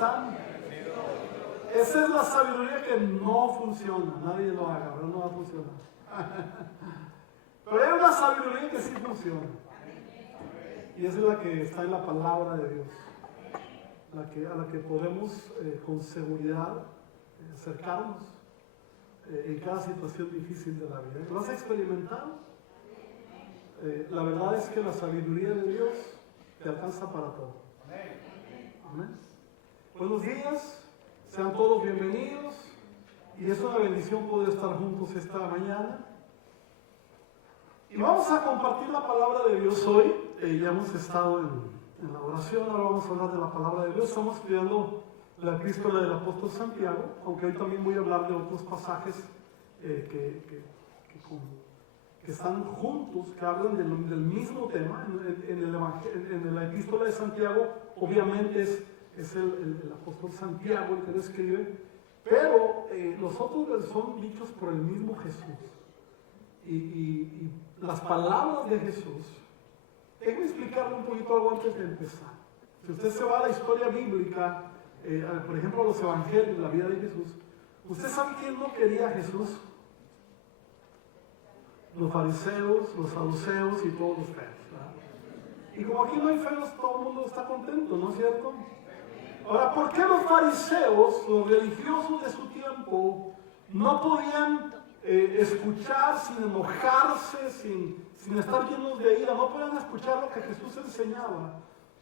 están? Esa es la sabiduría que no funciona. Nadie lo haga, pero no va a funcionar. Pero hay una sabiduría que sí funciona. Y esa es la que está en la palabra de Dios. A la que podemos con seguridad acercarnos en cada situación difícil de la vida. ¿Lo has experimentado? La verdad es que la sabiduría de Dios te alcanza para todo. Amén. Buenos días, sean todos bienvenidos. Y es una bendición poder estar juntos esta mañana. Y vamos a compartir la palabra de Dios hoy. Ya hemos estado en la oración, ahora vamos a hablar de la palabra de Dios. Estamos estudiando la epístola del apóstol Santiago, aunque hoy también voy a hablar de otros pasajes que están juntos, que hablan del mismo tema. En la epístola de Santiago, obviamente es el apóstol Santiago el que lo escribe, pero los otros son dichos por el mismo Jesús. Y las palabras de Jesús, déjenme explicarle un poquito algo antes de empezar. Si usted se va a la historia bíblica, por ejemplo a los evangelios, la vida de Jesús, ¿usted sabe quién no quería a Jesús? Los fariseos, los saduceos y todos los feos, ¿verdad? Y como aquí no hay feos, todo el mundo está contento, ¿no es cierto? Ahora, ¿por qué los fariseos, los religiosos de su tiempo, no podían escuchar sin enojarse, sin estar llenos de ira? No podían escuchar lo que Jesús enseñaba.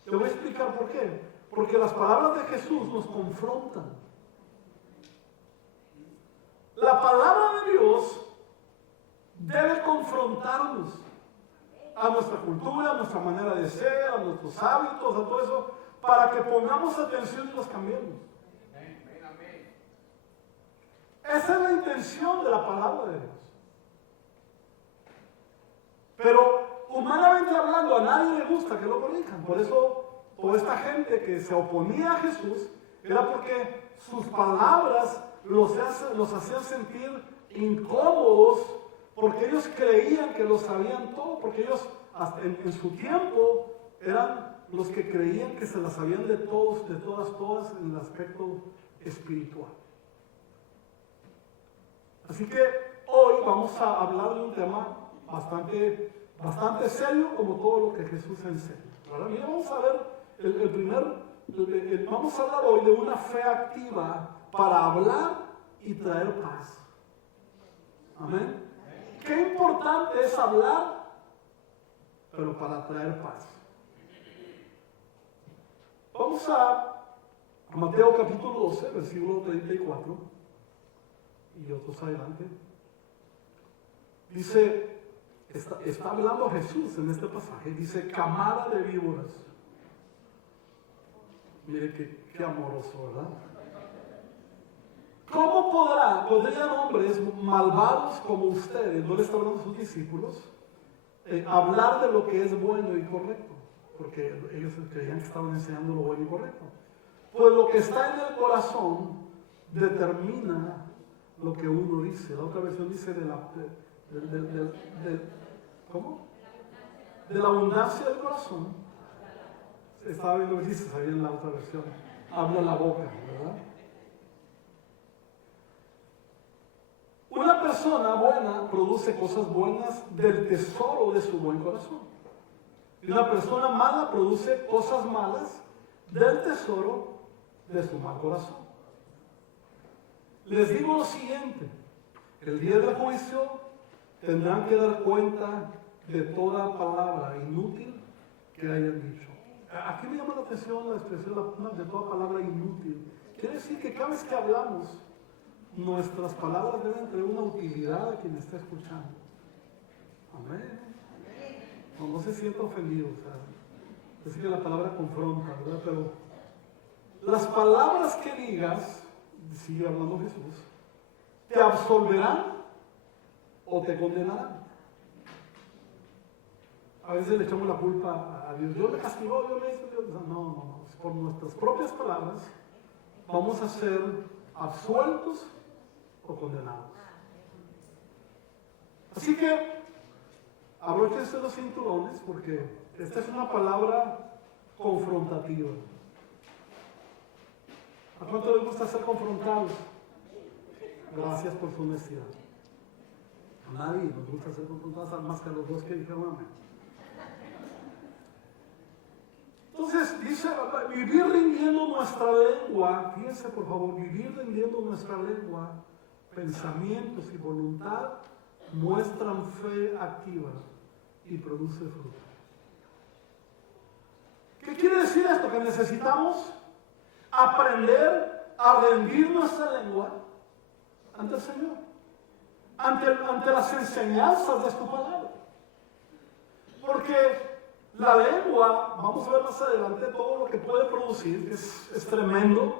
Te voy a explicar por qué. Porque las palabras de Jesús nos confrontan. La palabra de Dios debe confrontarnos a nuestra cultura, a nuestra manera de ser, a nuestros hábitos, a todo eso, para que pongamos atención y los cambiemos. Esa es la intención de la palabra de Dios. Pero humanamente hablando, a nadie le gusta que lo corrijan. Por eso toda esta gente que se oponía a Jesús era porque sus palabras los hacían sentir incómodos, porque ellos creían que lo sabían todo, porque ellos hasta en su tiempo eran los que creían que se las sabían de todos, de todas en el aspecto espiritual. Así que hoy vamos a hablar de un tema bastante serio, como todo lo que Jesús enseña. Ahora, mira, vamos a ver vamos a hablar hoy de una fe activa para hablar y traer paz. Amén. Qué importante es hablar, pero para traer paz. Vamos a Mateo capítulo 12, versículo 34 y otros adelante. Dice, está hablando Jesús en este pasaje, dice, camada de víboras. Mire qué amoroso, ¿verdad? ¿Cómo podrían hombres malvados como ustedes, no le está hablando a sus discípulos, hablar de lo que es bueno y correcto? Porque ellos creían que estaban enseñando lo bueno y correcto. Pues lo que está en el corazón determina lo que uno dice. La otra versión dice ¿cómo? De la abundancia del corazón. Estaba viendo que dice, sabía en la otra versión. Habla la boca, ¿verdad? Una persona buena produce cosas buenas del tesoro de su buen corazón. Y una persona mala produce cosas malas del tesoro de su mal corazón. Les digo lo siguiente: el día del juicio tendrán que dar cuenta de toda palabra inútil que hayan dicho. Aquí me llama la atención la expresión de toda palabra inútil. Quiere decir que cada vez que hablamos, nuestras palabras deben tener una utilidad a quien está escuchando. Amén. No se sienta ofendido, es que la palabra confronta, ¿verdad? Pero las palabras que digas, sigue hablando Jesús, te absolverán o te condenarán. A veces le echamos la culpa a Dios. Dios me castigó, Dios me hizo, Dios. No. Por nuestras propias palabras vamos a ser absueltos o condenados. Así que abróchense los cinturones, porque esta es una palabra confrontativa. ¿A cuánto les gusta ser confrontados? Gracias por su honestidad. A nadie nos gusta ser confrontados, más que a los dos que dijeron amén. Entonces dice, vivir rindiendo nuestra lengua, fíjense por favor, vivir rindiendo nuestra lengua, pensamientos y voluntad muestran fe activa y produce fruto. ¿Qué quiere decir esto? Que necesitamos aprender a rendir nuestra lengua ante el Señor, ante las enseñanzas de su palabra. Porque la lengua, vamos a ver más adelante todo lo que puede producir, es tremendo.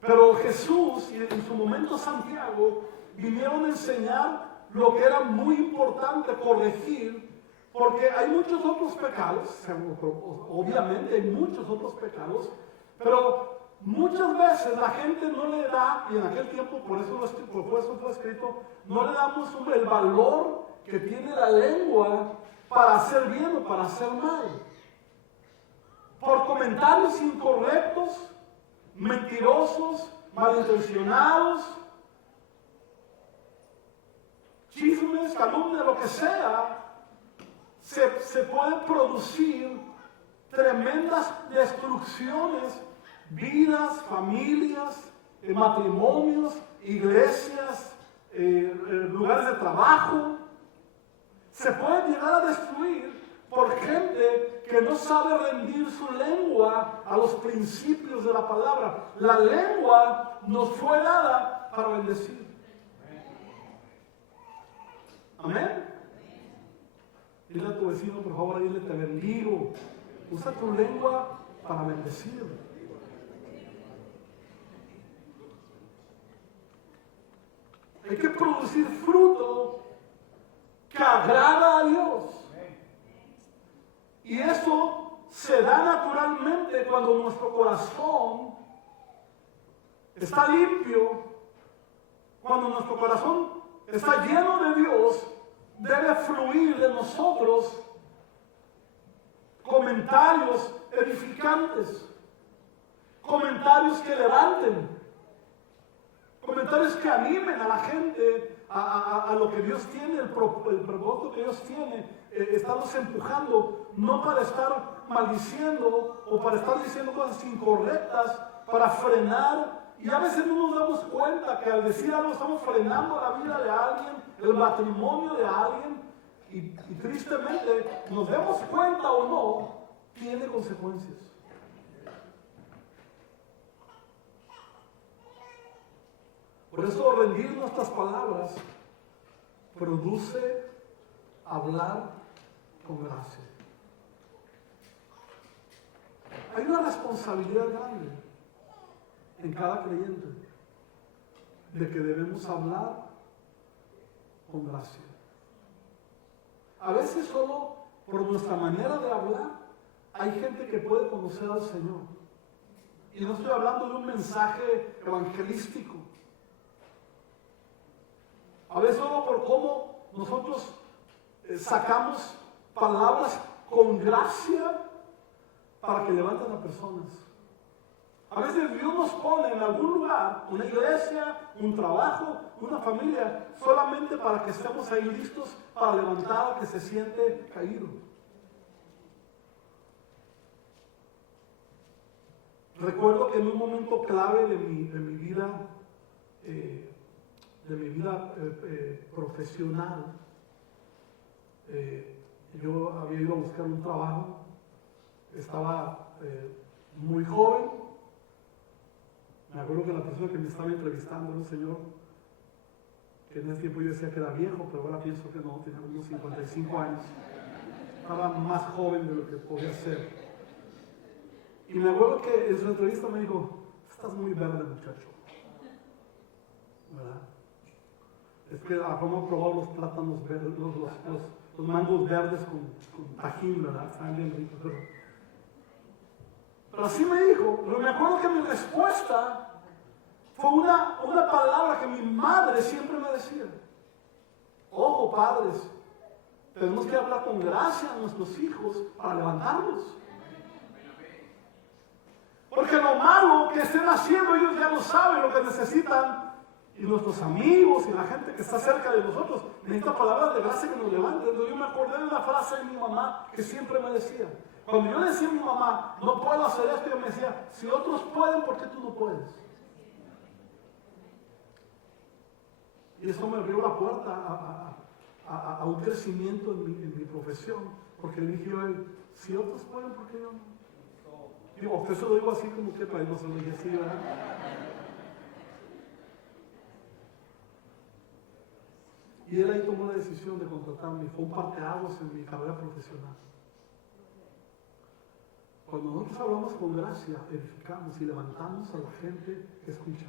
Pero Jesús y en su momento Santiago vinieron a enseñar lo que era muy importante corregir, porque hay muchos otros pecados, obviamente hay muchos otros pecados, pero muchas veces la gente no le da, y en aquel tiempo por eso fue escrito, no le damos el valor que tiene la lengua para hacer bien o para hacer mal. Por comentarios incorrectos, mentirosos, malintencionados, chismes, calumnias, lo que sea, se pueden producir tremendas destrucciones, vidas, familias, matrimonios, iglesias, lugares de trabajo. Se puede llegar a destruir por gente que no sabe rendir su lengua a los principios de la palabra. La lengua nos fue dada para bendecir. Amén. Dile a tu vecino, por favor, dile, te bendigo. Usa tu lengua para bendecir. Hay que producir fruto que agrada a Dios. Y eso se da naturalmente cuando nuestro corazón está limpio, cuando nuestro corazón está lleno de Dios. Debe fluir de nosotros comentarios edificantes, comentarios que levanten, comentarios que animen a la gente a lo que Dios tiene, el propósito que Dios tiene. Estamos empujando, no para estar maldiciendo o para estar diciendo cosas incorrectas, para frenar. Y a veces no nos damos cuenta que al decir algo estamos frenando la vida de alguien, el matrimonio de alguien, y tristemente, nos demos cuenta o no, tiene consecuencias. Por eso rendir nuestras palabras produce hablar con gracia. Hay una responsabilidad grande en cada creyente de que debemos hablar con gracia. A veces solo por nuestra manera de hablar hay gente que puede conocer al Señor. Y no estoy hablando de un mensaje evangelístico. A veces solo por cómo nosotros sacamos palabras con gracia para que levanten a personas. A veces Dios nos pone en algún lugar, una iglesia, un trabajo, una familia, solamente para que estemos ahí listos para levantar al que se siente caído. Recuerdo que en un momento clave de mi vida profesional, yo había ido a buscar un trabajo, estaba muy joven. Me acuerdo que la persona que me estaba entrevistando era un señor que en ese tiempo yo decía que era viejo, pero ahora pienso que no, tenía unos 55 años. Estaba más joven de lo que podía ser. Y me acuerdo que en su entrevista me dijo, estás muy verde, muchacho. ¿Verdad? Es que hemos probado los plátanos verdes, los mangos verdes con tajín, ¿verdad? Están bien ricos. Pero así me dijo. Pero me acuerdo que mi respuesta fue una palabra que mi madre siempre me decía. Ojo, padres, tenemos que hablar con gracia a nuestros hijos para levantarlos. Porque lo malo que estén haciendo ellos ya lo saben, lo que necesitan. Y nuestros amigos y la gente que está cerca de nosotros necesita palabras de gracia que nos levanten. Entonces yo me acordé de una frase de mi mamá que siempre me decía. Cuando yo le decía a mi mamá, no puedo hacer esto, ella me decía, si otros pueden, ¿por qué tú no puedes? Y eso me abrió la puerta a un crecimiento en mi profesión. Porque le dije yo a él, si otros pueden, ¿por qué yo no? Digo, usted se lo digo así como que para no se lo dije así, ¿verdad? Y él ahí tomó la decisión de contratarme. Fue un parteaguas en mi carrera profesional. Cuando nosotros hablamos con gracia, edificamos y levantamos a la gente que escucha.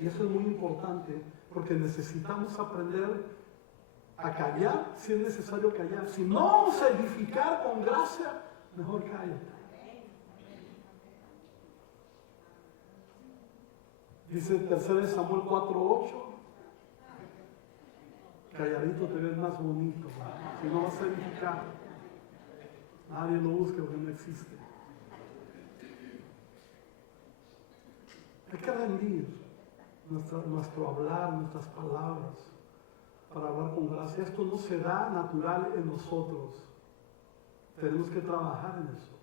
Y eso es muy importante porque necesitamos aprender a callar si es necesario callar. Si no vamos a edificar con gracia, mejor cállate. Dice 3 Samuel 4:8. Calladito te ves más bonito. Si no vas a edificar, nadie lo busca porque no existe. Hay que rendir nuestro hablar, nuestras palabras, para hablar con gracia. Esto no se da natural en nosotros. Tenemos que trabajar en eso.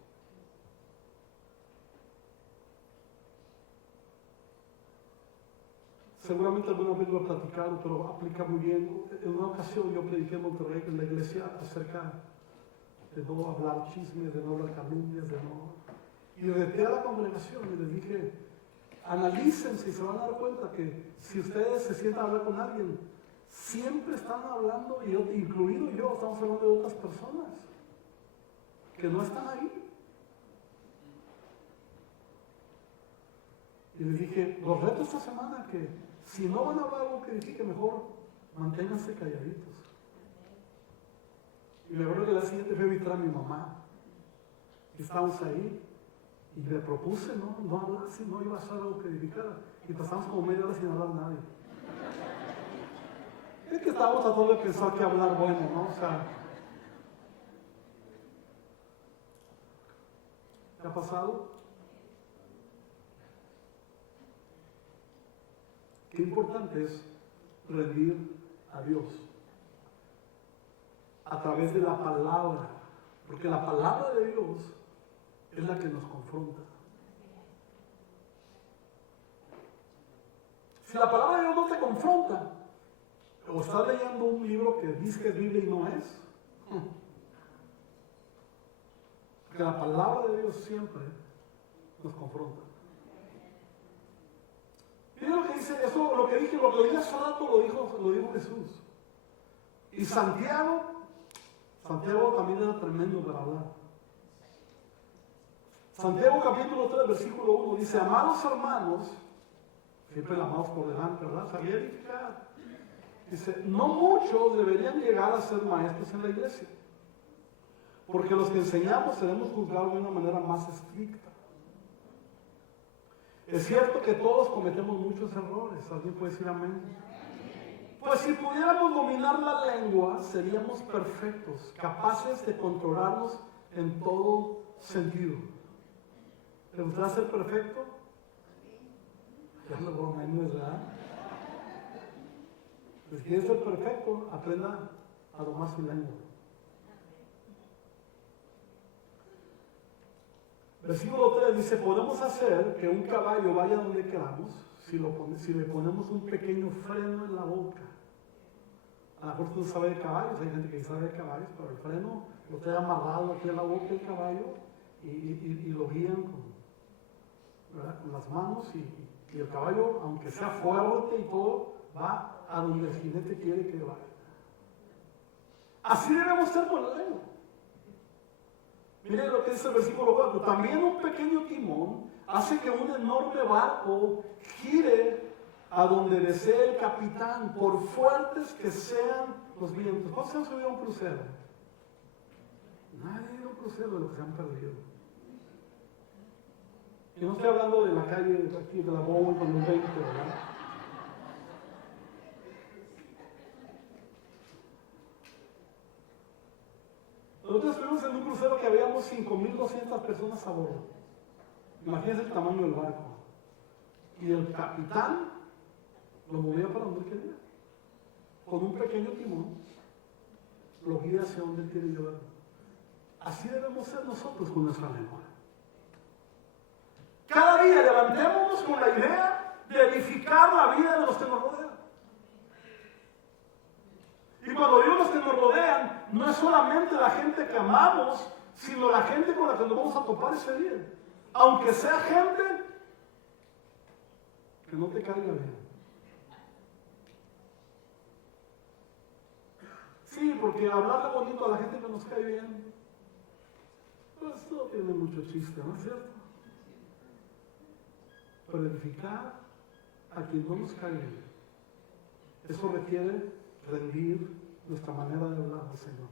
Seguramente alguna vez lo he platicado, pero aplica muy bien. En una ocasión yo prediqué en Monterrey, en la iglesia, acerca de no hablar chismes, de no hablar calumnias, de no... Y reté a la congregación y les dije, analícense y se van a dar cuenta que si ustedes se sientan a hablar con alguien, siempre están hablando, y yo, incluido yo, estamos hablando de otras personas que no están ahí. Y les dije, los reto esta semana que si no van a hablar algo que edifique, mejor manténganse calladitos. Y me acuerdo que la siguiente fue a visitar a mi mamá. Y estábamos ahí. Y le propuse no hablar si no iba a hacer algo que edificara. Y pasamos como media hora sin hablar a nadie. Es que estábamos tratando de pensar que hablar bueno, ¿no? O sea, ¿qué ha pasado? Qué importante es rendir a Dios a través de la palabra, porque la palabra de Dios es la que nos confronta. Si la palabra de Dios no te confronta, o estás leyendo un libro que dice que es Biblia y no es, porque la palabra de Dios siempre nos confronta. Miren lo que dice, eso, lo que dije hace rato lo dijo Jesús. Y Santiago también era tremendo para hablar. Santiago capítulo 3, versículo 1 dice, amados hermanos, siempre la amados por delante, ¿verdad? Sabía edificar. Dice, no muchos deberían llegar a ser maestros en la iglesia, porque los que enseñamos seremos juzgados de una manera más estricta. Es cierto que todos cometemos muchos errores. ¿Alguien puede decir amén? Pues si pudiéramos dominar la lengua, seríamos perfectos, capaces de controlarnos en todo sentido. ¿Te gustaría ser perfecto? Ya no lo menos, ¿verdad? Pues si quieres ser perfecto, aprenda a domar su lengua. Versículo 3 dice, podemos hacer que un caballo vaya donde queramos si le ponemos un pequeño freno en la boca. A lo mejor tú no sabes de caballos, hay gente que sabe de caballos, pero el freno lo trae amarrado aquí en la boca del caballo y lo guían con las manos y el caballo, aunque sea fuerte y todo, va a donde el jinete quiere que vaya. Así debemos ser con la lengua. Miren lo que dice el versículo 4. También un pequeño timón hace que un enorme barco gire a donde desee el capitán, por fuertes que sean los vientos. ¿Cuántos se han subido a un crucero? Nadie ha ido a un crucero de los que se han perdido. Y no estoy hablando de la calle aquí de la Bowen con los 20, ¿verdad? Nosotros estuvimos en un crucero que habíamos 5.200 personas a bordo. Imagínense el tamaño del barco. Y el capitán lo movía para donde quería. Con un pequeño timón, lo guía hacia donde él quiere llevarlo. Así debemos ser nosotros con nuestra lengua. Cada día levantémonos con la idea de edificar la vida de los que nos rodean. Y cuando digo los que nos rodean, no es solamente la gente que amamos, sino la gente con la que nos vamos a topar ese día. Aunque sea gente que no te caiga bien. Sí, porque hablarle bonito a la gente que nos cae bien, pues no tiene mucho chiste, ¿no es cierto? Pero edificar a quien no nos cae bien, eso requiere rendir nuestra manera de hablar al Señor.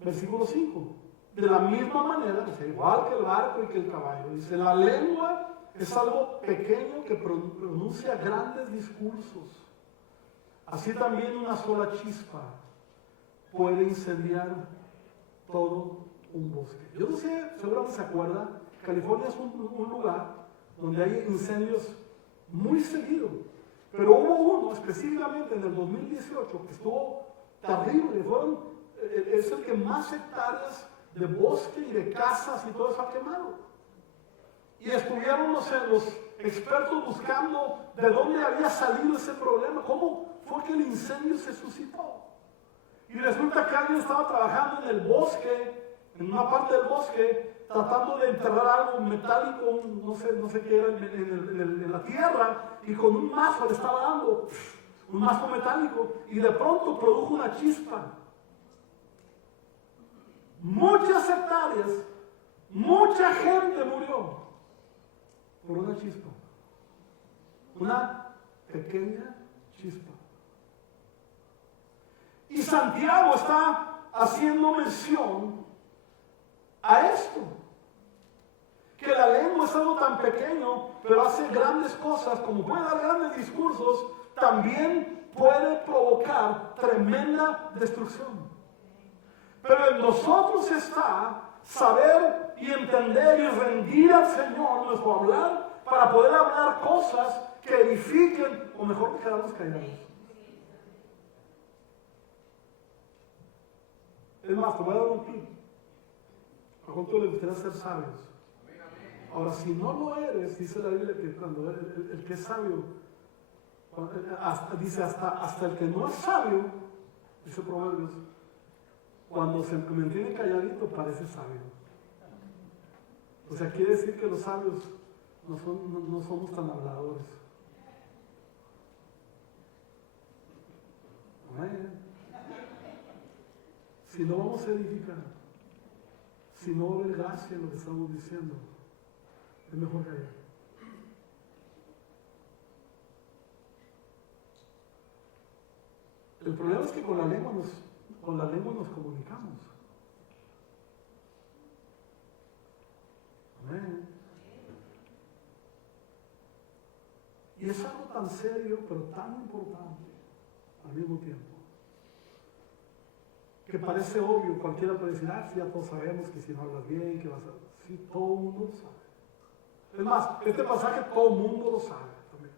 Versículo 5. De la misma manera, dice, igual que el barco y que el caballo, dice, la lengua es algo pequeño que pronuncia grandes discursos. Así también una sola chispa puede incendiar todo un bosque. Yo no sé, seguramente se acuerda, California es un lugar donde hay incendios muy seguido, pero hubo uno específicamente en el 2018 que estuvo terrible. Es el que más hectáreas de bosque y de casas y todo eso ha quemado. Y estuvieron los expertos buscando de dónde había salido ese problema, cómo fue que el incendio se suscitó. Y resulta que alguien estaba trabajando en el bosque, en una parte del bosque, tratando de enterrar algo metálico, no sé qué era, en la tierra, y con un mazo le estaba dando, un mazo metálico, y de pronto produjo una chispa. Muchas hectáreas, mucha gente murió por una chispa. Una pequeña chispa. Y Santiago está haciendo mención a esto. Que la lengua es algo tan pequeño, pero hace grandes cosas, como puede dar grandes discursos, también puede provocar tremenda destrucción. Pero en nosotros está saber y entender y rendir al Señor nuestro hablar para poder hablar cosas que edifiquen, o mejor que quedarnos callados. Es más, te voy a dar un tip. ¿A cuánto le gustaría ser sabios? Ahora, si no lo eres, dice la Biblia que cuando el que es sabio, dice hasta el que no es sabio, dice Proverbios, cuando se mantiene calladito parece sabio. O sea, quiere decir que los sabios no somos tan habladores. Amén. Si no vamos a edificar, si no va a haber gracia en lo que estamos diciendo, es mejor callar. El problema es que con la lengua nos comunicamos. Amén. Y es algo tan serio, pero tan importante al mismo tiempo, que parece obvio. Cualquiera puede decir, sí, ya todos sabemos que si no hablas bien, que vas a... Sí, todo el mundo lo sabe. Es más, este pasaje todo el mundo lo sabe también.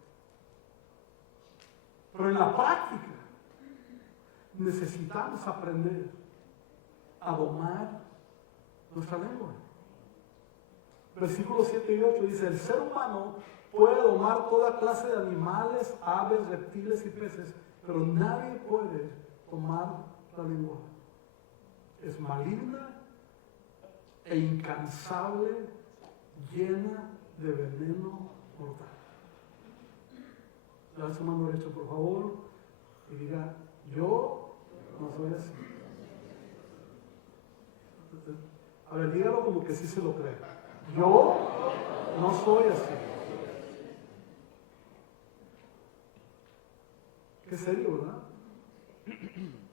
Pero en la práctica necesitamos aprender a domar nuestra lengua. Versículos 7 y 8 dice, el ser humano puede domar toda clase de animales, aves, reptiles y peces, pero nadie puede domar la lengua. Es maligna e incansable, llena de veneno mortal. Da su mano derecha, por favor, y diga, yo no soy así. A ver, dígalo como que sí se lo cree. Yo no soy así. Qué serio, ¿verdad?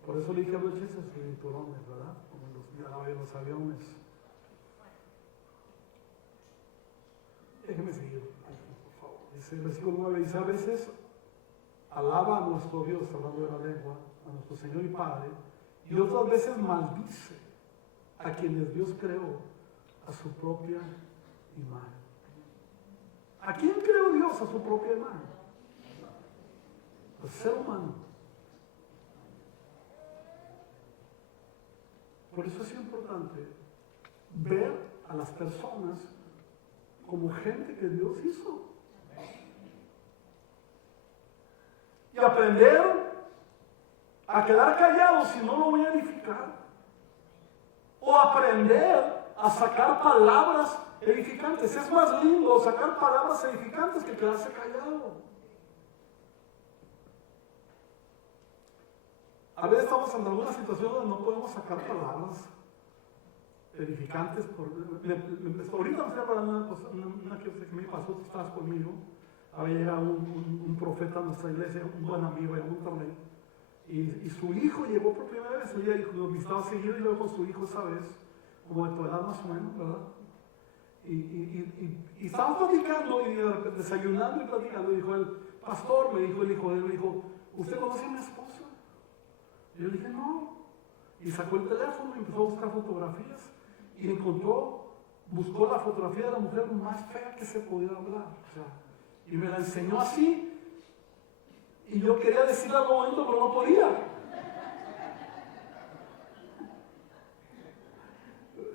Por eso le dije a los chistes cinturones, ¿verdad? Como los aviones. Déjeme seguir, por favor. Dice el versículo 9, dice, a veces alaba a nuestro Dios, hablando de la lengua, a nuestro Señor y Padre, y otras veces maldice a quienes Dios creó a su propia imagen. ¿A quién creó Dios a su propia imagen? Al ser humano. Por eso es importante ver a las personas como gente que Dios hizo. Y aprender a quedar callado si no lo voy a edificar. O aprender a sacar palabras edificantes. Es más lindo sacar palabras edificantes que quedarse callado. A veces estamos en alguna situación donde no podemos sacar palabras edificantes. Ahorita me estoy hablando de una que me pasó, tú estabas conmigo. Había llegado un profeta a nuestra iglesia, un buen amigo de Monterrey. Y su hijo llegó por primera vez. Ella dijo, lo visitaba seguido y luego con su hijo esa vez, como de tu edad más o menos, ¿verdad? Y estábamos platicando y desayunando y platicando. Y dijo el pastor, me dijo el hijo de él, me dijo, ¿usted conoce a mi esposa? Y yo le dije, no. Y sacó el teléfono y empezó a buscar fotografías y buscó la fotografía de la mujer más fea que se podía hablar. O sea, y me la enseñó así. Y yo quería decirle algo bonito, pero no podía.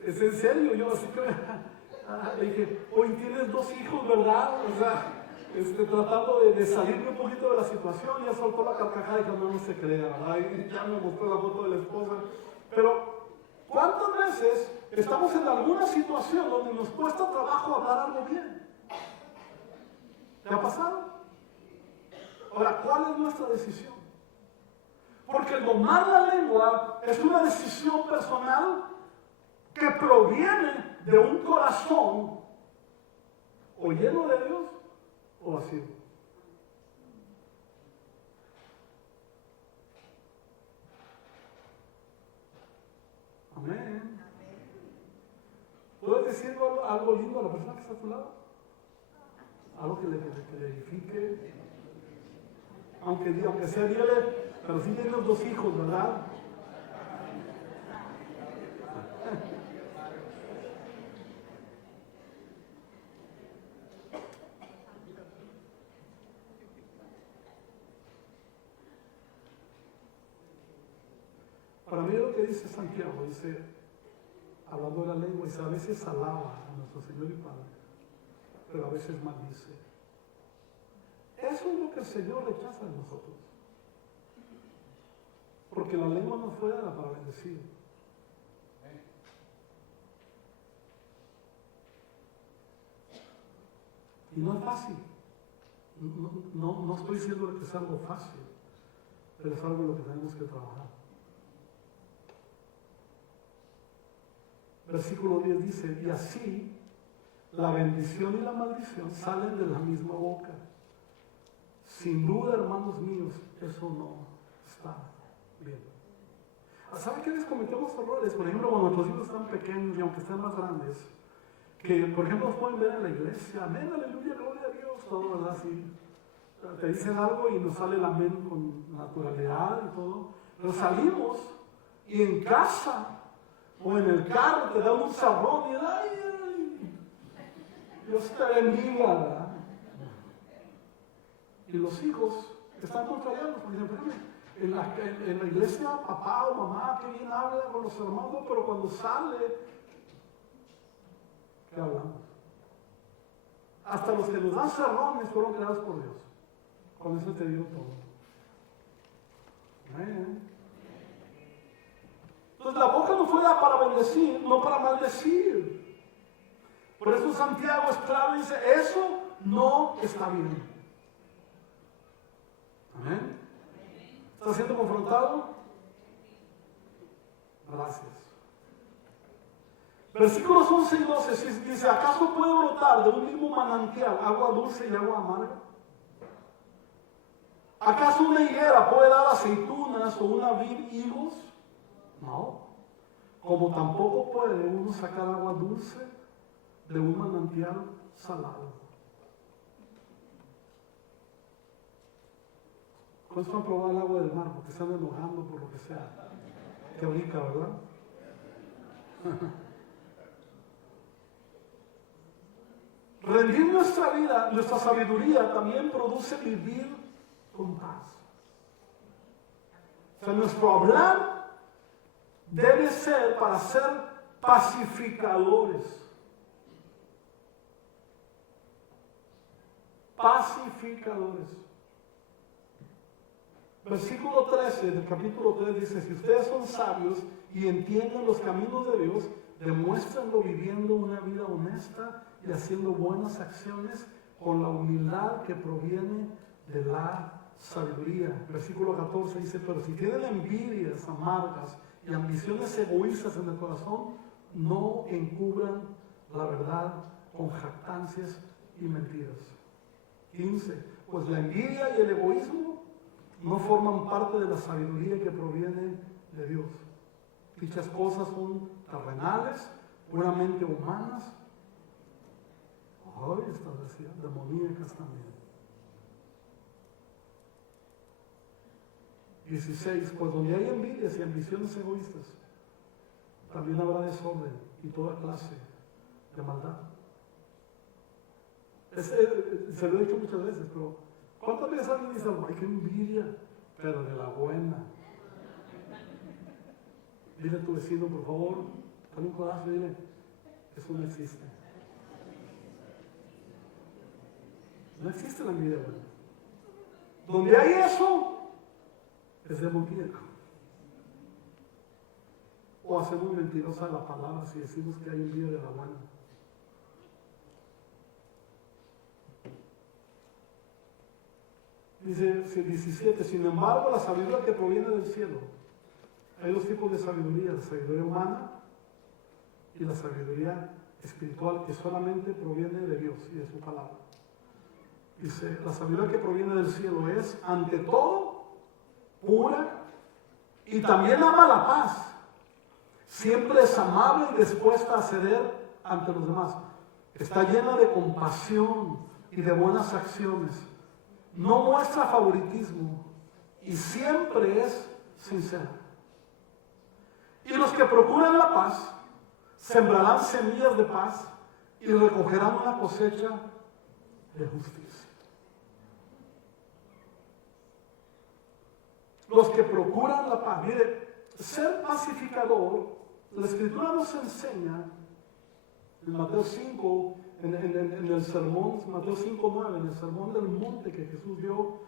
Es en serio, yo así que le dije, hoy tienes 2 hijos, ¿verdad? O sea, tratando de salirme un poquito de la situación, y ya soltó la carcajada y dijo, no se crea, ¿verdad? Y ya me mostró la foto de la esposa. Pero, ¿cuántas veces estamos en alguna situación donde nos cuesta trabajo hablar algo bien? ¿Te ha pasado? Ahora, ¿cuál es nuestra decisión? Porque el domar la lengua es una decisión personal que proviene de un corazón o lleno de Dios o vacío. Amén. ¿Puedes decir algo lindo a la persona que está a tu lado? Algo que le edifique. Aunque sea dígale, pero sí tienes 2 hijos, ¿verdad? Para mí lo que dice Santiago, dice, hablando de la lengua, dice, a veces alaba a nuestro Señor y Padre, pero a veces maldice. Eso es lo que el Señor rechaza de nosotros. Porque la lengua no fue dada para bendecir. Y no es fácil. No estoy diciendo que es algo fácil, pero es algo en lo que tenemos que trabajar. Versículo 10 dice, y así la bendición y la maldición salen de la misma boca. Sin duda, hermanos míos, eso no está bien. ¿Saben que les cometemos errores? Por ejemplo, cuando nuestros hijos están pequeños y aunque estén más grandes, que por ejemplo nos pueden ver en la iglesia, amén, aleluya, gloria a Dios, todo, ¿verdad? Así, te dicen algo y nos sale el amén con naturalidad y todo, pero salimos y en casa o en el carro te dan un sabrón y ay, Dios te bendiga, ¿verdad? Y los hijos están contrariados porque dicen, en la iglesia, papá o mamá, que bien habla con los hermanos, pero cuando sale, ¿qué hablamos? Hasta los que nos dan sermones fueron creados por Dios. Con eso te digo todo. Entonces la boca no fue dada para bendecir, no para maldecir. Por eso Santiago es claro y dice, eso no está bien. Amén. ¿Estás siendo confrontado? Gracias. Versículos 11 y 12 dice, ¿acaso puede brotar de un mismo manantial agua dulce y agua amarga? ¿Acaso una higuera puede dar aceitunas o una vid higos? No. Como tampoco puede uno sacar agua dulce de un manantial salado. ¿Cuántos han probado el agua del mar? Porque están enojando por lo que sea. Qué rica, ¿verdad? Rendir nuestra vida, nuestra sabiduría también produce vivir con paz. O sea, nuestro hablar debe ser para ser pacificadores. Pacificadores. Versículo 13 del capítulo 3 dice, si ustedes son sabios y entienden los caminos de Dios, demuéstrenlo viviendo una vida honesta y haciendo buenas acciones con la humildad que proviene de la sabiduría. Versículo 14 dice, pero si tienen envidias amargas y ambiciones egoístas en el corazón, no encubran la verdad con jactancias y mentiras. 15. Pues la envidia y el egoísmo no forman parte de la sabiduría que proviene de Dios. Dichas cosas son terrenales, puramente humanas. Hoy estas decía, demoníacas también. 16. Pues donde hay envidias y ambiciones egoístas, también habrá desorden y toda clase de maldad. Se lo he dicho muchas veces, pero ¿cuántas veces alguien dice algo? Ay, qué envidia, pero de la buena. Dile a tu vecino, por favor, dale un codazo y dile, eso no existe. No existe la envidia buena. Donde hay eso, es demoníaco. O hacemos mentirosa la palabra si decimos que hay envidia de la buena. Dice 17, sin embargo, la sabiduría que proviene del cielo. Hay dos tipos de sabiduría, la sabiduría humana y la sabiduría espiritual, que solamente proviene de Dios y de su palabra. Dice, la sabiduría que proviene del cielo es, ante todo, pura y también ama la paz. Siempre es amable y dispuesta a ceder ante los demás. Está llena de compasión y de buenas acciones. No muestra favoritismo y siempre es sincera. Y los que procuran la paz sembrarán semillas de paz y recogerán una cosecha de justicia. Los que procuran la paz. Mire, ser pacificador, la Escritura nos enseña en Mateo 5, en el sermón, Mateo 5:9, en el sermón del monte que Jesús dio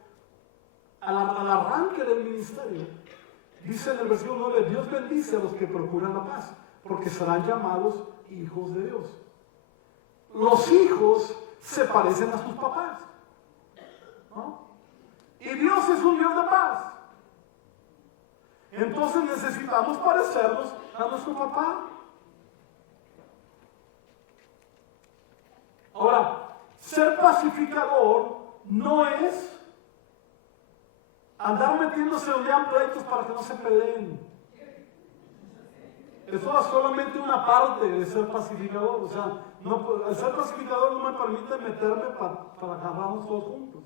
al arranque del ministerio. Dice en el versículo 9, Dios bendice a los que procuran la paz, porque serán llamados hijos de Dios. Los hijos se parecen a sus papás, ¿no? Y Dios es un Dios de paz. Entonces necesitamos parecernos a nuestro papá. Ahora, ser pacificador no es andar metiéndose donde hay pleitos para que no se peleen. Eso es solamente una parte de ser pacificador. O sea, el ser pacificador no me permite meterme para agarrarnos todos juntos.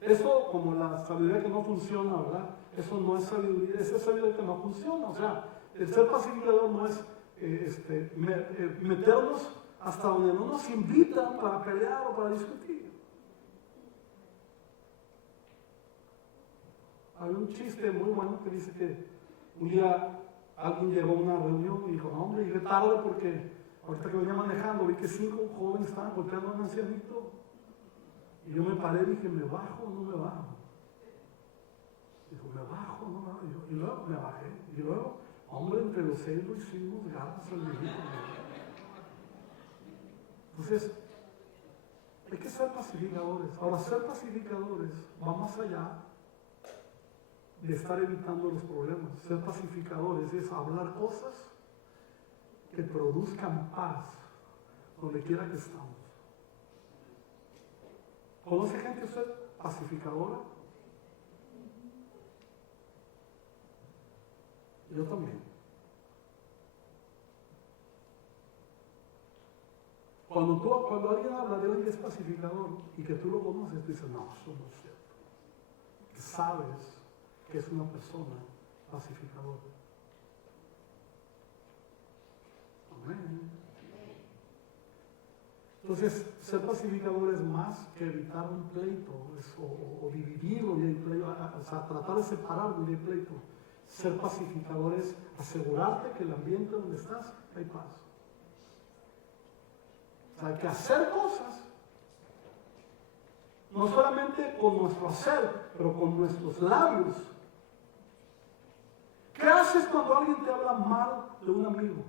Eso, como la sabiduría que no funciona, ¿verdad? Eso no es sabiduría, esa es sabiduría que no funciona. O sea, el ser pacificador no es meternos hasta donde no nos invitan para pelear o para discutir. Hay un chiste muy bueno que dice que un día alguien llegó a una reunión y dijo, no hombre, llegué tarde porque ahorita que venía manejando vi que 5 jóvenes estaban golpeando a un ancianito. Y yo me paré y dije, ¿me bajo o no me bajo? Dijo, ¿me bajo o no me bajo? Y luego me bajé. Y luego, hombre, entre los 6 lo hicimos gatos al viejito. Entonces, hay que ser pacificadores. Ahora, ser pacificadores va más allá de estar evitando los problemas. Ser pacificadores es hablar cosas que produzcan paz donde quiera que estamos. ¿Conoce gente usted pacificadora? Yo también. Cuando alguien habla de alguien que es pacificador y que tú lo conoces, tú dices, no, eso no es cierto. Que sabes que es una persona pacificadora. Amén. Entonces, ser pacificador es más que evitar un pleito o dividir donde hay pleito, o sea, tratar de separar donde hay pleito. Ser pacificador es asegurarte que el ambiente donde estás hay paz. O sea, hay que hacer cosas, no solamente con nuestro hacer, pero con nuestros labios. ¿Qué haces cuando alguien te habla mal de un amigo?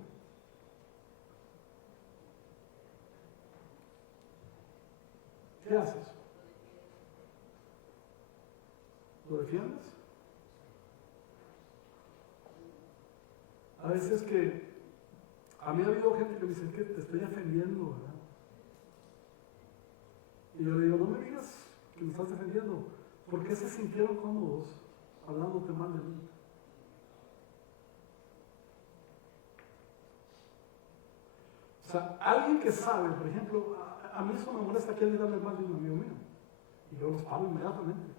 ¿Qué haces? ¿Lo defiendes? A veces que a mí ha habido gente que me dice que te estoy defendiendo, ¿verdad? Y yo le digo, no me digas que me estás defendiendo. ¿Por qué se sintieron cómodos hablándote mal de mí? O sea, alguien que sabe, por ejemplo, a mí eso me molesta que alguien hable mal de un amigo mío. Y yo los paro inmediatamente.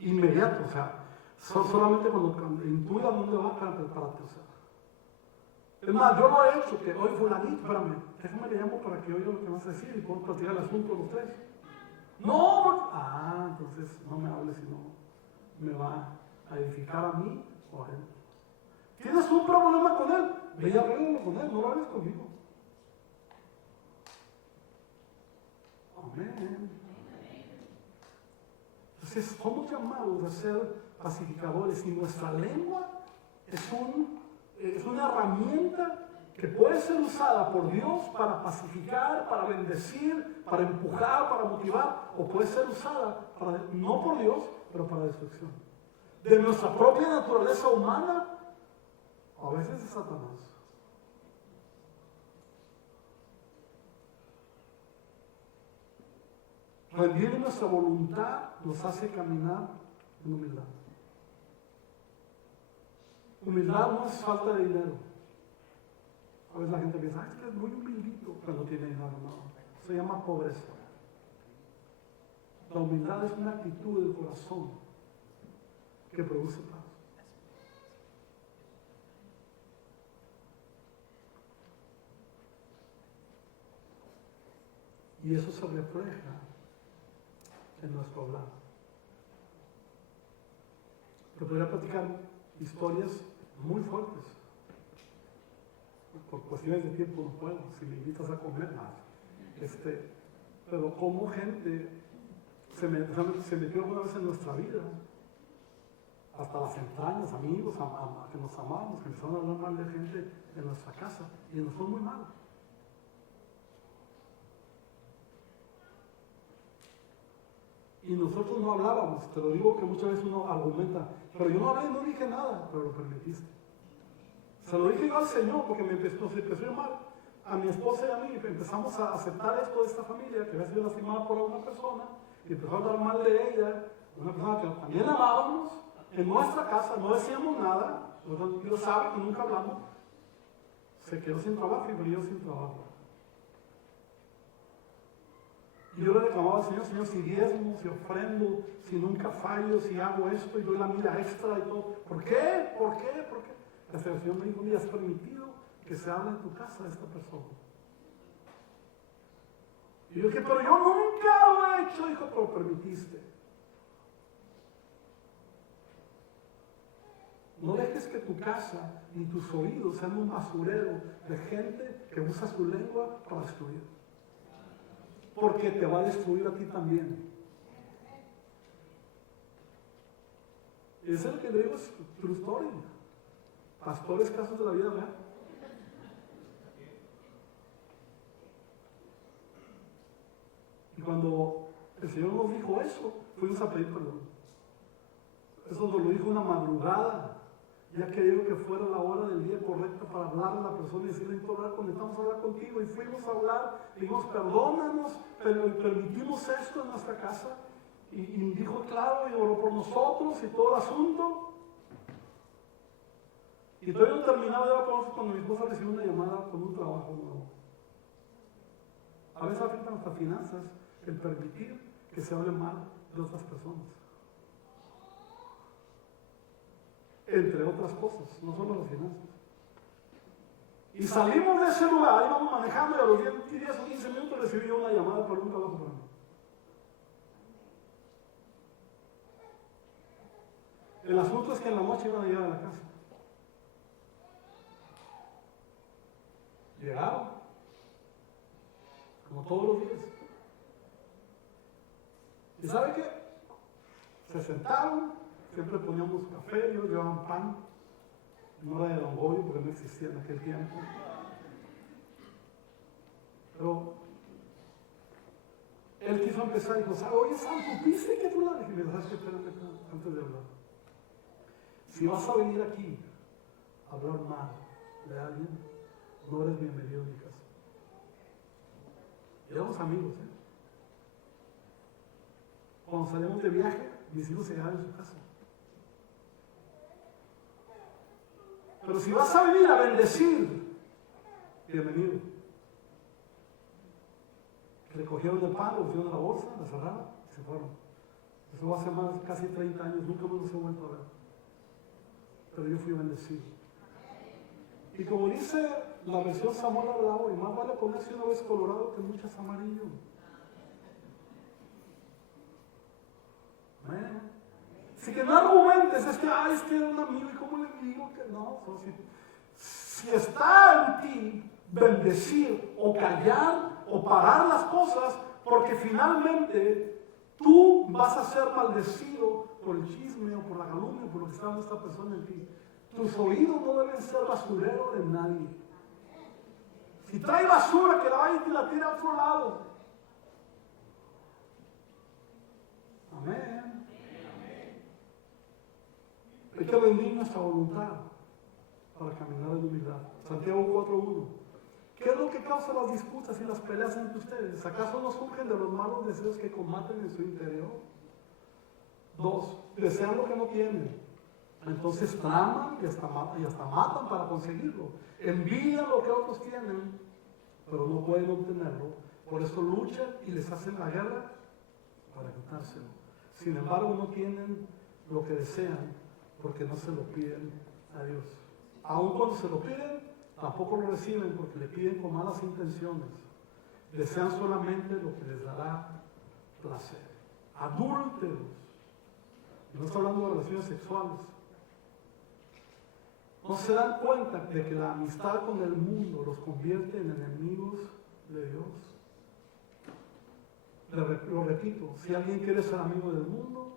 Inmediato, o sea, solamente cuando intuyan dónde va, prepárate, o sea. Es más, yo lo he hecho, que hoy fulanito, espérame, déjame le llamo para que oiga lo que vas a decir y podemos platicar el asunto los tres. No, entonces no me hables, sino me va a edificar a mí o a él. ¿Tienes un problema con él? Ve y arréglalo con él, no lo hables conmigo. Amén. Entonces, somos llamados a ser pacificadores y nuestra lengua es una herramienta que puede ser usada por Dios para pacificar, para bendecir, para empujar, para motivar, o puede ser usada no por Dios, pero para destrucción. De nuestra propia naturaleza humana, a veces de Satanás. Rendir nuestra voluntad nos hace caminar en humildad. Humildad no es falta de dinero. A veces la gente piensa, es que es muy humildito cuando tiene dinero. No, se llama pobreza. La humildad es una actitud del corazón que produce paz. Y eso se refleja en nuestro hablar. Te podría platicar historias muy fuertes. Por cuestiones de tiempo no puedo, si me invitas a comer más. Pero como gente se metió alguna vez en nuestra vida, hasta las entrañas, amigos que nos amamos, que empezaron a hablar mal de gente en nuestra casa, y nos fue muy mal. Y nosotros no hablábamos, te lo digo que muchas veces uno argumenta, pero yo no hablé, no dije nada, pero lo permitiste. Se lo dije yo al Señor porque me empezó a llamar a mi esposa y a mí, empezamos a aceptar esto de esta familia, que había sido lastimada por una persona, y empezó a hablar mal de ella, una persona que también amábamos, en nuestra casa, no decíamos nada, Dios sabe que nunca hablamos, se quedó sin trabajo y yo sin trabajo. Y yo le reclamaba al Señor, Señor, si diezmo, si ofrendo, si nunca fallo, si hago esto y doy la milla extra y todo. ¿Por qué? ¿Por qué? ¿Por qué? Hasta el Señor me dijo, mira, has permitido que se hable en tu casa de esta persona. Y yo dije, pero yo nunca lo he hecho, dijo, pero permitiste. No dejes que tu casa ni tus oídos sean un basurero de gente que usa su lengua para destruir. Porque te va a destruir a ti también. Eso es lo que le digo, es true story. Pastores, casos de la vida real. Y cuando el Señor nos dijo eso, fuimos a pedir perdón. Eso nos lo dijo una madrugada, ya que digo que fuera la hora del día correcta para hablar a la persona y decirle, necesitamos hablar contigo. Y fuimos a hablar, dijimos, perdónanos, pero permitimos esto en nuestra casa. Y dijo, claro, y oró por nosotros y todo el asunto. Y todavía no terminaba de orar por nosotros cuando mi esposa recibió una llamada con un trabajo nuevo. A veces afecta nuestras finanzas el permitir que se hable mal de otras personas. entre otras cosas, no solo las finanzas. Y salimos de ese lugar, íbamos manejando y a los 10 o 15 minutos recibí una llamada para un trabajo para mí. El asunto es que en la noche iban a llegar a la casa. Llegaron, como todos los días. ¿Y sabe qué? Se sentaron, siempre poníamos café, ellos llevaban pan. No era de Don Goyo porque no existía en aquel tiempo. Pero él quiso empezar y dijo, oye Santo, dice que tú la dije. Me ¿sabes qué? Espérame antes de hablar. Si vas a venir aquí a hablar mal de alguien, no eres bienvenido en mi casa. Y éramos amigos, ¿eh? Cuando salimos de viaje, mis hijos se quedaban en su casa. Pero si vas a venir a bendecir, bienvenido. Recogieron el pan, lo pusieron en la bolsa, la cerraron y se fueron. Eso hace más casi 30 años, nunca más los he vuelto a ver. Pero yo fui bendecido. Y como dice la versión Samuel Alao, y más vale ponerse una vez colorado que muchas amarillo. Amén. Así que no argumentes, es que era un amigo y cómo le digo que no. Si está en ti bendecir o callar o parar las cosas, porque finalmente tú vas a ser maldecido por el chisme o por la calumnia, por lo que está dando esta persona en ti. Tus oídos no deben ser basurero de nadie. Si trae basura, que la vaya y la tire a otro lado. Amén. Hay que rendir nuestra voluntad para caminar en humildad. Santiago 4:1. ¿Qué es lo que causa las disputas y las peleas entre ustedes? ¿Acaso no surgen de los malos deseos que combaten en su interior? 2. Desean lo que no tienen. Entonces traman y hasta matan para conseguirlo. Envidian lo que otros tienen, pero no pueden obtenerlo. Por eso luchan y les hacen la guerra para quitárselo. Sin embargo, no tienen lo que desean porque no se lo piden a Dios. Aun cuando se lo piden, tampoco lo reciben porque le piden con malas intenciones. Desean solamente lo que les dará placer. Adúlteros. No está hablando de relaciones sexuales. No se dan cuenta de que la amistad con el mundo los convierte en enemigos de Dios. Lo repito, si alguien quiere ser amigo del mundo,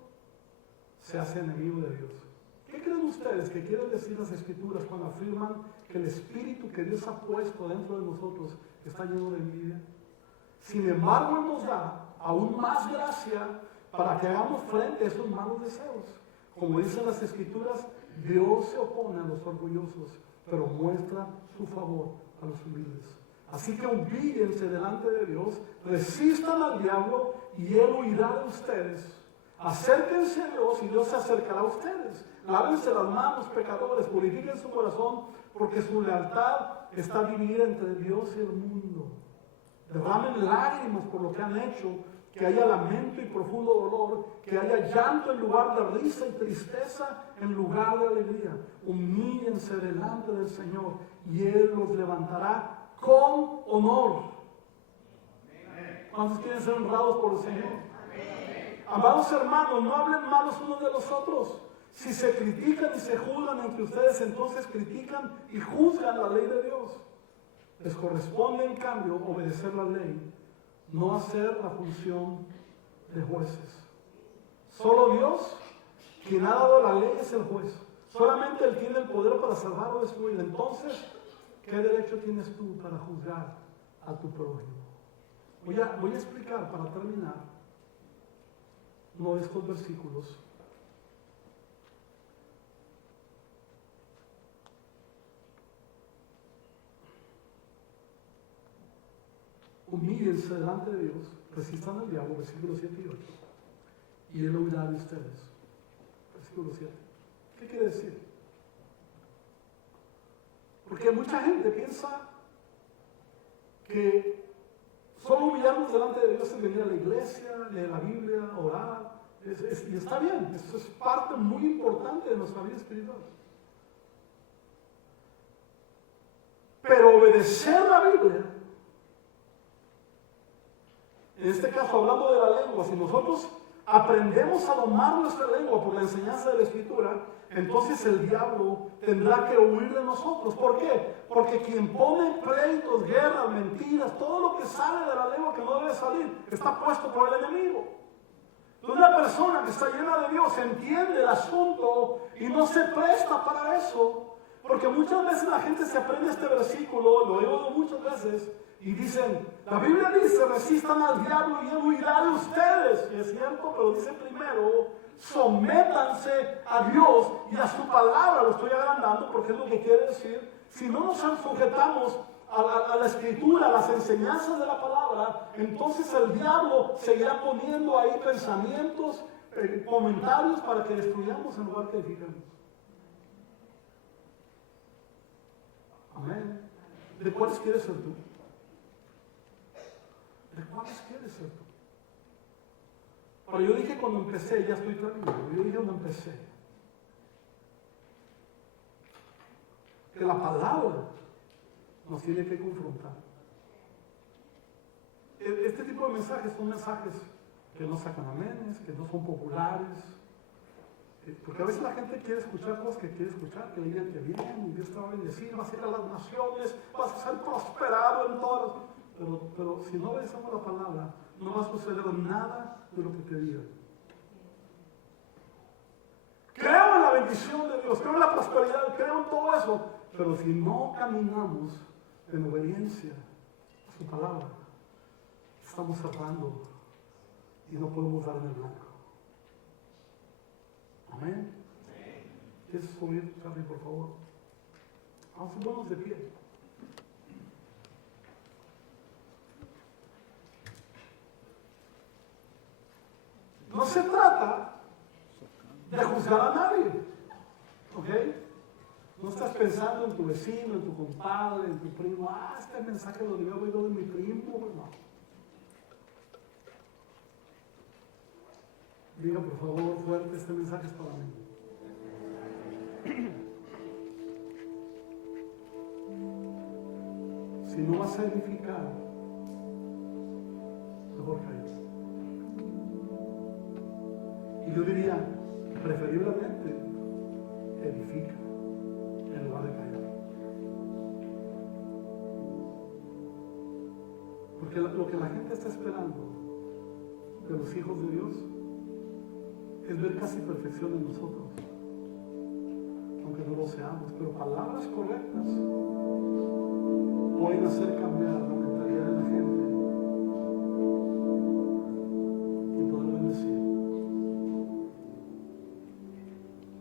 se hace enemigo de Dios. ¿Qué creen ustedes que quieren decir las Escrituras cuando afirman que el Espíritu que Dios ha puesto dentro de nosotros está lleno de envidia? Sin embargo, Él nos da aún más gracia para que hagamos frente a esos malos deseos. Como dicen las Escrituras, Dios se opone a los orgullosos, pero muestra su favor a los humildes. Así que humíllense delante de Dios, resistan al diablo y Él huirá de ustedes. Acérquense a Dios y Dios se acercará a ustedes. Lávense las manos, pecadores, purifiquen su corazón, porque su lealtad está dividida entre Dios y el mundo. Derramen lágrimas por lo que han hecho, que haya lamento y profundo dolor, que haya llanto en lugar de risa y tristeza en lugar de alegría. Humíllense delante del Señor y Él los levantará con honor. ¿Cuántos quieren ser honrados por el Señor? Amados hermanos, no hablen malos unos de los otros. Si se critican y se juzgan entre ustedes, entonces critican y juzgan la ley de Dios. Les corresponde, en cambio, obedecer la ley, no hacer la función de jueces. Solo Dios, quien ha dado la ley, es el juez. Solamente Él tiene el poder para salvar o destruir. Entonces, ¿qué derecho tienes tú para juzgar a tu prójimo? Voy a explicar para terminar uno de estos versículos. Humíllense delante de Dios, resistan al diablo, versículos 7 y 8, y Él huirá de ustedes. Versículo 7. ¿Qué quiere decir? Porque mucha gente piensa que solo humillarnos delante de Dios es venir a la iglesia, leer la Biblia, orar, y está bien, eso es parte muy importante de nuestra vida espiritual. Pero obedecer la Biblia, en este caso hablando de la lengua, si nosotros aprendemos a domar nuestra lengua por la enseñanza de la Escritura, entonces el diablo tendrá que huir de nosotros. ¿Por qué? Porque quien pone pleitos, guerras, mentiras, todo lo que sale de la lengua que no debe salir, está puesto por el enemigo. Entonces una persona que está llena de Dios entiende el asunto y no se presta para eso. Porque muchas veces la gente se aprende este versículo, lo he oído muchas veces, y dicen, la Biblia dice, resistan al diablo y él huirá de ustedes. Y es cierto, pero dice primero, sométanse a Dios y a su palabra. Lo estoy agrandando porque es lo que quiere decir. Si no nos sujetamos a la Escritura, a las enseñanzas de la palabra, entonces el diablo seguirá poniendo ahí pensamientos, comentarios para que destruyamos en lugar que edifiquemos. Amén. ¿De cuáles quieres ser tú? ¿De cuáles quieres ser tú? Pero yo dije cuando empecé, ya estoy terminando, yo dije cuando empecé, que la palabra nos tiene que confrontar. Este tipo de mensajes son mensajes que no sacan amenes, que no son populares, porque a veces la gente quiere escuchar cosas que quiere escuchar, que le digan que bien, y Dios te va a bendecir, vas a ir a las naciones, vas a ser prosperado en todas las... Pero si no obedecemos la palabra, no va a suceder nada de lo que te diga. Creo en la bendición de Dios, creo en la prosperidad, creo en todo eso, pero si no caminamos en obediencia a su palabra, estamos cerrando y no podemos dar en el blanco. Amén. ¿Quieres subir, Charlie, por favor? Vamos a ponernos de pie. No se trata de juzgar a nadie, ¿ok? No estás pensando en tu vecino, en tu compadre, en tu primo. Este mensaje lo había oído de mi primo. No. Diga por favor fuerte, este mensaje es para mí. Si no vas a edificar, mejor cállate. Y yo diría, preferiblemente, edifica en lugar de callar. Porque lo que la gente está esperando de los hijos de Dios es ver casi perfección en nosotros, aunque no lo seamos, pero palabras correctas pueden hacer cambiar la mentalidad de la gente y poder bendecir.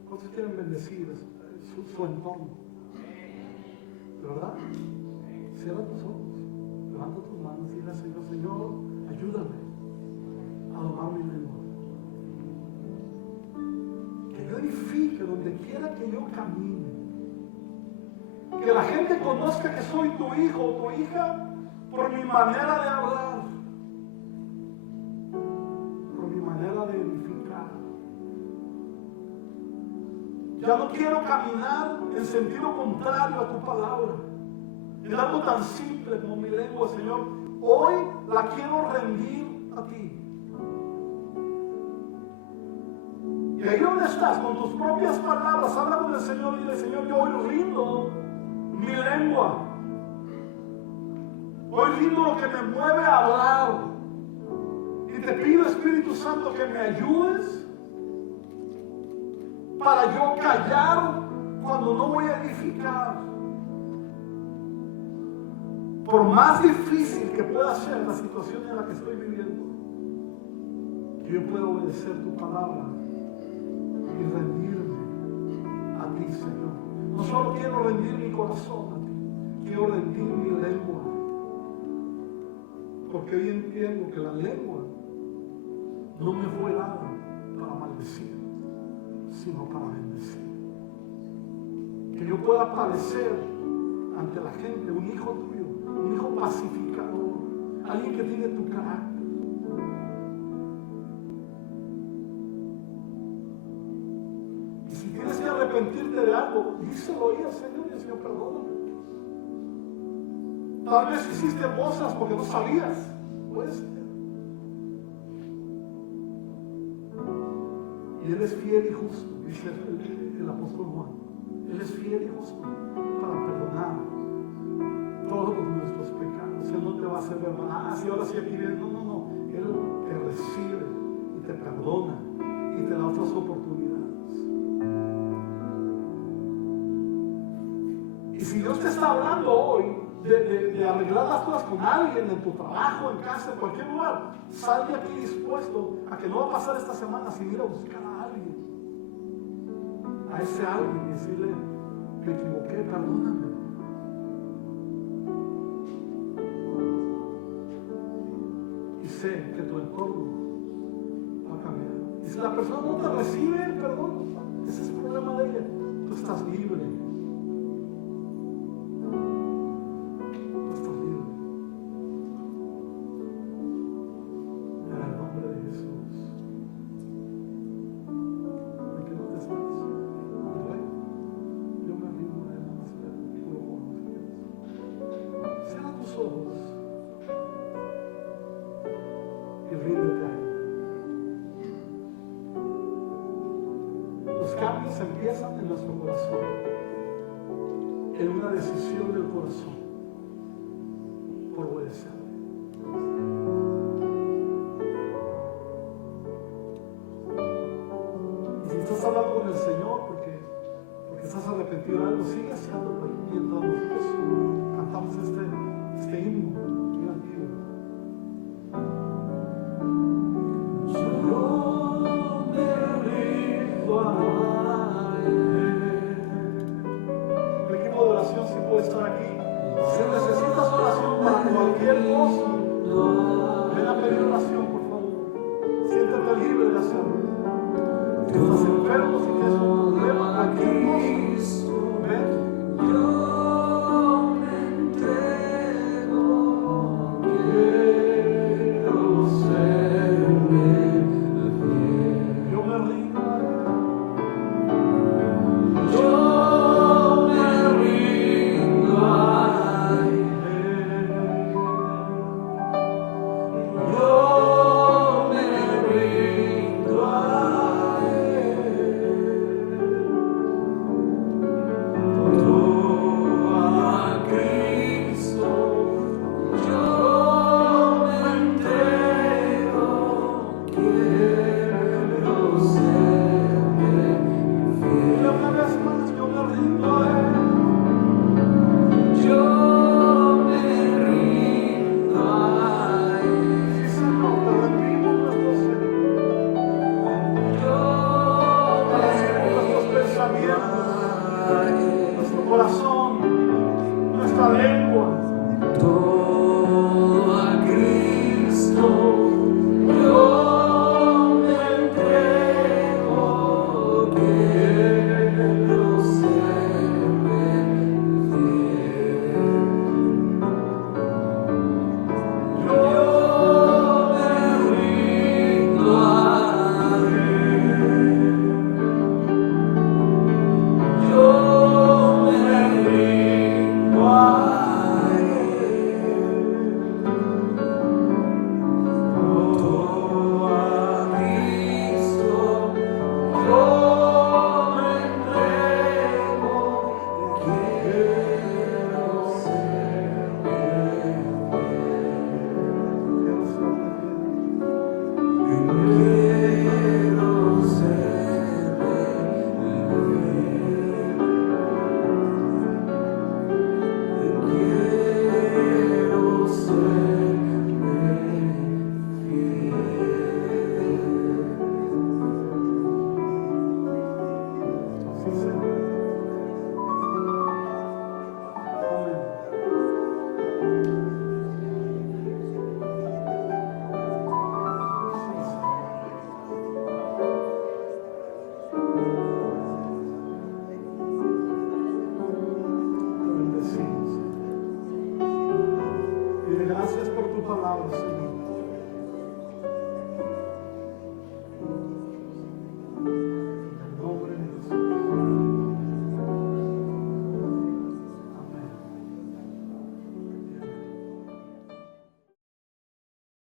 ¿Cuántos quieren bendecir su entorno? ¿De verdad? Cierra tus ojos, levanta tus manos y dile al Señor, Señor, ayúdame a domar mi lengua. Que yo edifique donde quiera que yo camine. Que la gente conozca que soy tu hijo o tu hija por mi manera de hablar, por mi manera de edificar. Ya no quiero caminar en sentido contrario a tu palabra. En algo tan simple como mi lengua, Señor, hoy la quiero rendir a ti. Y ahí donde estás, con tus propias palabras, habla con el Señor y dile, Señor, yo hoy rindo mi lengua. Hoy rindo lo que me mueve a hablar. Y te pido, Espíritu Santo, que me ayudes para yo callar cuando no voy a edificar. Por más difícil que pueda ser la situación en la que estoy viviendo, que yo pueda obedecer tu palabra y rendirme a ti, Señor. No solo quiero rendir mi corazón a ti, quiero rendir mi lengua. Porque hoy entiendo que la lengua no me fue dada para maldecir, sino para bendecir. Que yo pueda parecer ante la gente un hijo tuyo, un hijo pacificador, alguien que tiene tu carácter. Y si tienes que arrepentirte de algo, díselo ahí al Señor y al Señor, perdóname. Tal vez hiciste cosas porque no sabías. Puede ser. Y Él es fiel y justo, dice el apóstol Juan. Él es fiel y justo para perdonar todos nuestros pecados. Él no te va a hacer ver mal. Si ahora sí aquí viene. No, no, no. Él te recibe y te perdona y te da otras oportunidades. Y si Dios te está hablando hoy de arreglar las cosas con alguien, en tu trabajo, en casa, en cualquier lugar, sal de aquí dispuesto a que no va a pasar esta semana sin ir a buscar a alguien. A ese alguien y decirle: me equivoqué, perdóname. Y sé que tu entorno va a cambiar. Y si la persona no te recibe el perdón, ese es el problema de ella. Tú estás libre. Tú estás libre. En el nombre de Jesús. ¿De qué no te estás? Rey, yo me rindo a Él, nada más ver puro ojos. Cierra tus ojos y ríndete a Él. Los cambios empiezan en nuestro corazón, en una decisión del corazón por obedecerle. Y si estás hablando con el Señor porque estás arrepentido de algo, sigue haciéndolo mientras nosotros cantamos este himno bien antiguo. El equipo de oración sí puede estar aquí. Si necesitas oración para cualquier cosa, ven a pedir oración, por favor. Siéntete libre de hacerlo. Si estás enfermo, si tienes un problema, cualquier cosa, ven. Nuestro corazón, nuestra lengua, todo a Cristo yo me entrego, quiero serme fiel. Yo me rindo a Él. Yo me rindo a todo a Cristo yo me entrego, quiero serme Gracias por tu palabra, Señor.